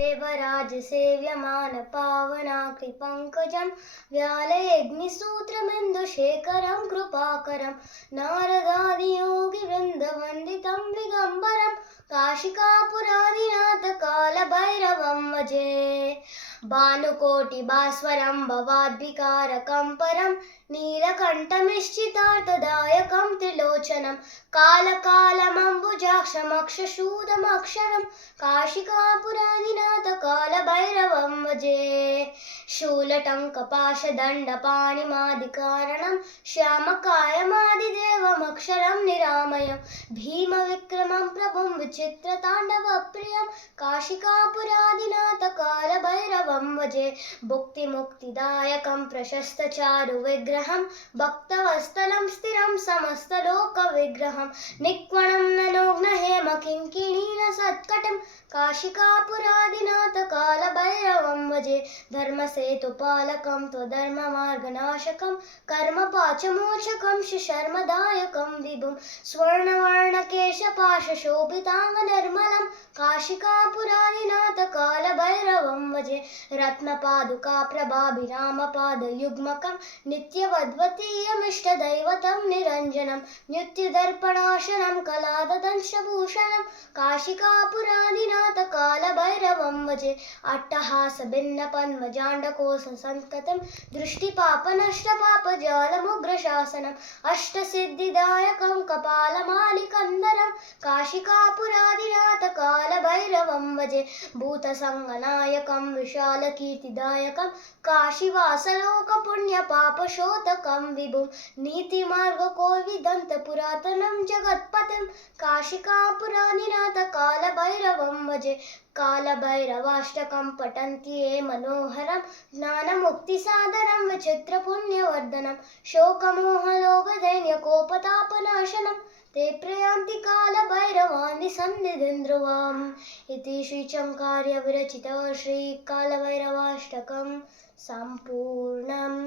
देवराजसेव्यमान पावनाकृपङ्कजं व्यालयेऽग्निसूत्रमिन्दुशेखरं कृपाकरं नारदादियोगिवृन्दवन्दितं दिगम्बरं काशिकापुरादिनाथ कालभैरवं भजे। भानुकोटिभास्वरं भवाद्विकारकं परं नीलकण्ठमिश्चितार्थदायकं त्रिलोचनं कालकालमम्बुजाक्षमक्षशूदमक्षरं काशिकापुरादिनाथ कालभैरवं भजे। शूलटङ्कपाशदण्डपाणिमादिकारणं श्यामकायमादिदेवमक्षरं निरामयं भीमविक्रमं प्रभुं विचित्रताण्डवप्रियं काशिकापुरादिनाथ कालभैरवं भजे। भुक्तिमुक्तिदायकं प्रशस्तचारुविग्रहं भक्तवत्सलं स्थिरं समस्तलोकविग्रहं निक्वणं नलोघ्नहेमकिङ्किणीनसत्कटं काशिकापुरादिनाथ कालभैरवं भजे। धर्मसेतुपालकं त्वधर्ममार्गनाशकं कर्मपाचमोचकं शर्मदायकं विभुं स्वर्णवर्णकेशपाशशोभिताङ्गनिर्मलं काशिकापुरादिनाथ कालभैरवं भजे। रत्नपादुकाप्रभाभिरामपादयुग्मकं नित्यवद्वतीयमिष्टदैवतं निरञ्जनं नित्यदर्पणाशनं कलाददंशभूषणं काशिकापुरादिनाथ कालभैरवं भजे। अट्टहासभिन्नपद्मजाण्डकोशसंततं दृष्टिपापनष्टपापजालमुग्रशासनम् अष्टसिद्धिदायकं कपालमालिकन्दरं काशिकापुरादिनाथ कालभैरवं भजे। भूतसङ्गनायकं विशालकीर्तिदायकं काशीवासलोकपुण्यपापशोधकं विभुं नीतिमार्गकोविदन्तपुरातनं जगत्पतिं काशिकापुरादिनाथ कालभैरवं भजे। कालभैरवाष्टकं पठन्ति ये मनोहरं ज्ञानमुक्तिसाधनं विचित्रपुण्यवर्धनं शोकमोहलोभदैन्यकोपतापनाशनं ते प्रयान्ति कालभैरवान्निसन्निधिं ध्रुवम् इति श्रीचङ्कार्य विरचित श्रीकालभैरवाष्टकं सम्पूर्णम्।